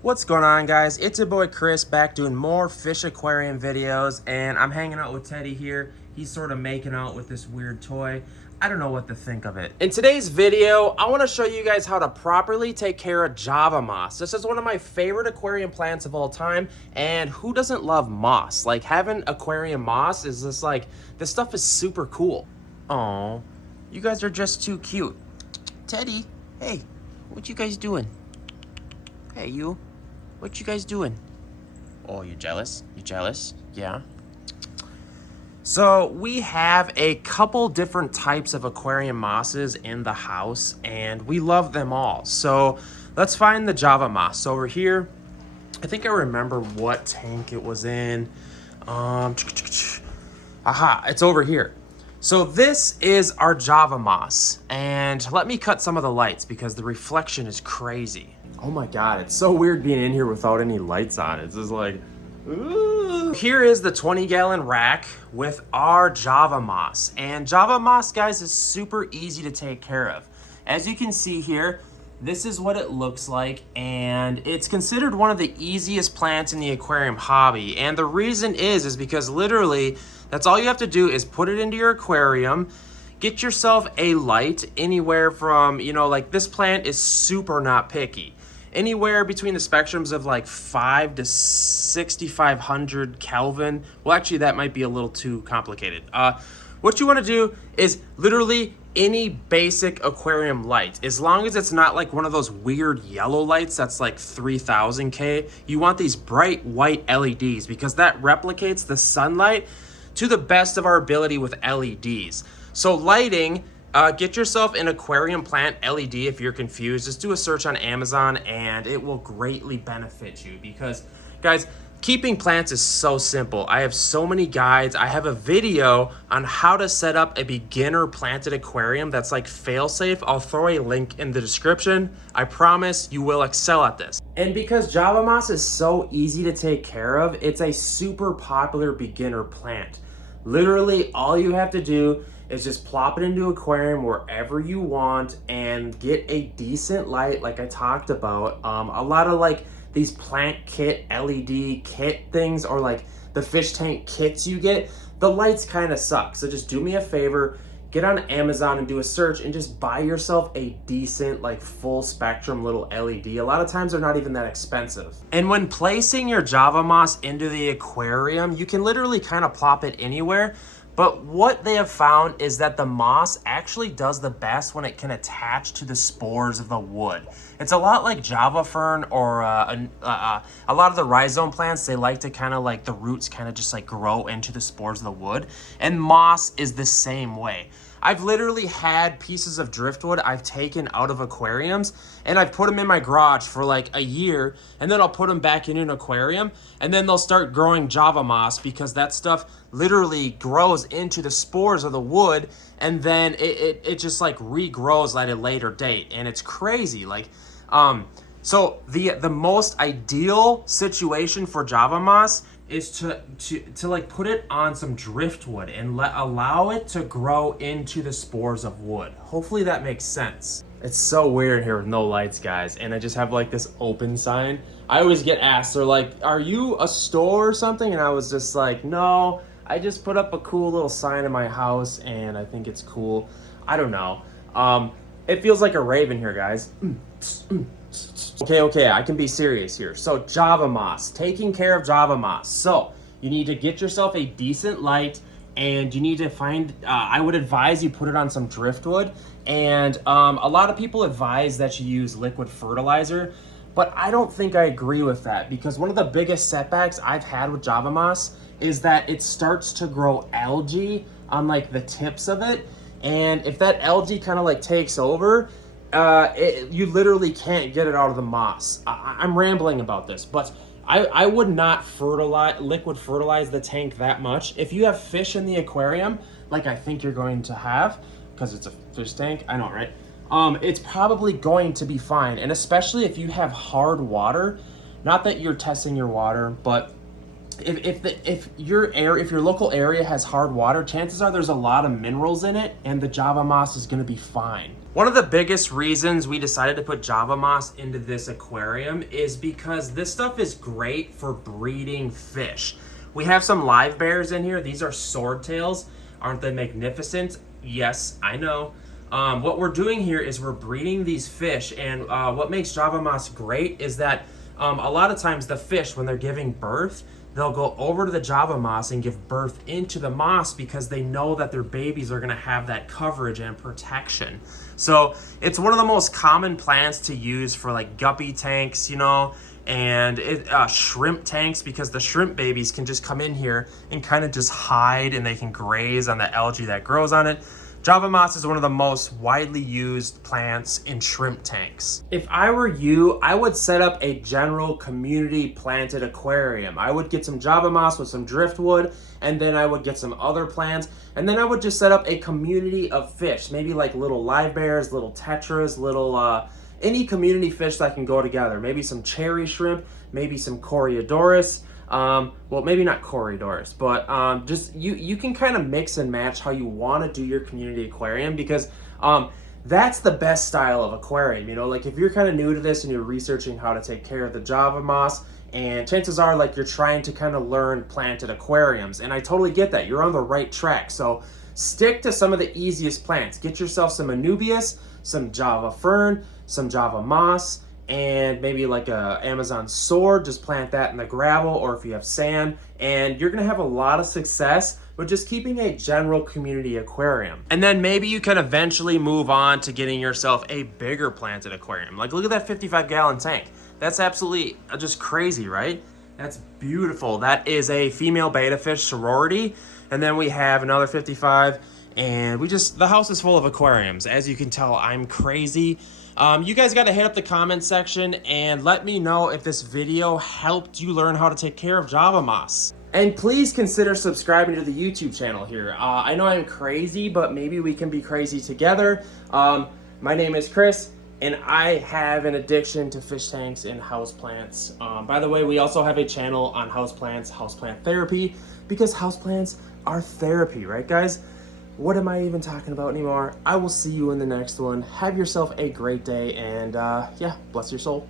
What's going on, guys? It's your boy Chris back doing more fish aquarium videos, and I'm hanging out with Teddy here. He's sort of making out with this weird toy. I don't know what to think of it. In today's video, I want to show you guys how to properly take care of Java moss. This is one of my favorite aquarium plants of all time, and who doesn't love moss? Like, having aquarium moss is just like, this stuff is super cool. Oh, you guys are just too cute. Teddy, hey, what you guys doing? Hey, you. What you guys doing? Oh, you jealous? You jealous? Yeah. So we have a couple different types of aquarium mosses in the house, and we love them all. So let's find the Java moss. So over here, I think I remember what tank it was in. Aha, it's over here. So this is our Java moss, and let me cut some of the lights because the reflection is crazy. Oh my God, it's so weird being in here without any lights on. It's just like, ooh. Here is the 20-gallon rack with our Java moss. And Java moss, guys, is super easy to take care of. As you can see here, this is what it looks like, and it's considered one of the easiest plants in the aquarium hobby. And the reason is because literally, that's all you have to do is put it into your aquarium. Get yourself a light anywhere from, like this plant is super not picky. Anywhere between the spectrums of like 5 to 6,500 Kelvin. Well, actually, that might be a little too complicated. What you want to do is literally any basic aquarium light. As long as it's not like one of those weird yellow lights that's like 3000 K. You want these bright white LEDs because that replicates the sunlight to the best of our ability with LEDs. So lighting, get yourself an aquarium plant LED if you're confused. Just do a search on Amazon and it will greatly benefit you because, guys, keeping plants is so simple. I have so many guides. I have a video on how to set up a beginner planted aquarium that's like fail-safe. I'll throw a link in the description. I promise you will excel at this. And because Java moss is so easy to take care of, it's a super popular beginner plant. Literally, all you have to do is just plop it into aquarium wherever you want and get a decent light like I talked about. A lot of like these plant kit LED kit things or like the fish tank kits you get, the lights kind of suck. So just do me a favor, get on Amazon and do a search and just buy yourself a decent like full spectrum little LED. A lot of times they're not even that expensive. And when placing your Java moss into the aquarium, you can literally kind of plop it anywhere. But what they have found is that the moss actually does the best when it can attach to the spores of the wood. It's a lot like Java fern or a lot of the rhizome plants. They like to kind of like the roots kind of just like grow into the spores of the wood. And moss is the same way. I've literally had pieces of driftwood I've taken out of aquariums and I've put them in my garage for like a year, and then I'll put them back in an aquarium and then they'll start growing Java moss because that stuff literally grows into the spores of the wood, and then it just like regrows at a later date, and it's crazy. Like, so the most ideal situation for Java moss is to like put it on some driftwood and allow it to grow into the spores of wood. Hopefully that makes sense. It's so weird here with no lights, guys, and I just have like this open sign. I always get asked, they're like, are you a store or something? And I was just like, no, I just put up a cool little sign in my house and I think it's cool. I don't know. It feels like a rave in here, guys. Okay, I can be serious here. So Java moss, taking care of Java moss. So you need to get yourself a decent light, and you need to find, I would advise you put it on some driftwood. And a lot of people advise that you use liquid fertilizer, but I don't think I agree with that because one of the biggest setbacks I've had with Java moss is that it starts to grow algae on like the tips of it. And if that algae kind of like takes over, you literally can't get it out of the moss. I'm rambling about this, but I would not liquid fertilize the tank that much. If you have fish in the aquarium, like I think you're going to have, because it's a fish tank, I know, right? It's probably going to be fine. And especially if you have hard water, not that you're testing your water, but if your local area has hard water, chances are there's a lot of minerals in it, and the Java moss is going to be fine. One of the biggest reasons we decided to put Java moss into this aquarium is because this stuff is great for breeding fish. We have some live bears in here. These are swordtails. Aren't they magnificent? Yes, I know. What we're doing here is we're breeding these fish, and what makes Java moss great is that a lot of times the fish, when they're giving birth, they'll go over to the Java moss and give birth into the moss because they know that their babies are going to have that coverage and protection. So it's one of the most common plants to use for like guppy tanks, you know, and shrimp tanks, because the shrimp babies can just come in here and kind of just hide, and they can graze on the algae that grows on it. Java moss is one of the most widely used plants in shrimp tanks. If I were you, I would set up a general community planted aquarium. I would get some Java moss with some driftwood, and then I would get some other plants, and then I would just set up a community of fish, maybe like little live bears, little tetras, little any community fish that can go together. Maybe some cherry shrimp, maybe some Coreodoris. Well, maybe not Coreodoris, but just you can kind of mix and match how you want to do your community aquarium, because that's the best style of aquarium. You know, like if you're kind of new to this and you're researching how to take care of the Java moss, and chances are like you're trying to kind of learn planted aquariums, and I totally get that. You're on the right track. So stick to some of the easiest plants. Get yourself some Anubias, some Java fern, some Java moss, and maybe like a Amazon sword. Just plant that in the gravel, or if you have sand, and you're gonna have a lot of success with just keeping a general community aquarium. And then maybe you can eventually move on to getting yourself a bigger planted aquarium. Like look at that 55-gallon tank. That's absolutely just crazy, right? That's beautiful. That is a female betta fish sorority. And then we have another 55, and the house is full of aquariums. As you can tell, I'm crazy. You guys got to hit up the comment section and let me know if this video helped you learn how to take care of Java moss. And please consider subscribing to the YouTube channel here. I know I'm crazy, but maybe we can be crazy together. My name is Chris, and I have an addiction to fish tanks and houseplants. By the way, we also have a channel on houseplants, houseplant therapy, because houseplants are therapy, right guys? What am I even talking about anymore? I will see you in the next one. Have yourself a great day, and yeah, bless your soul.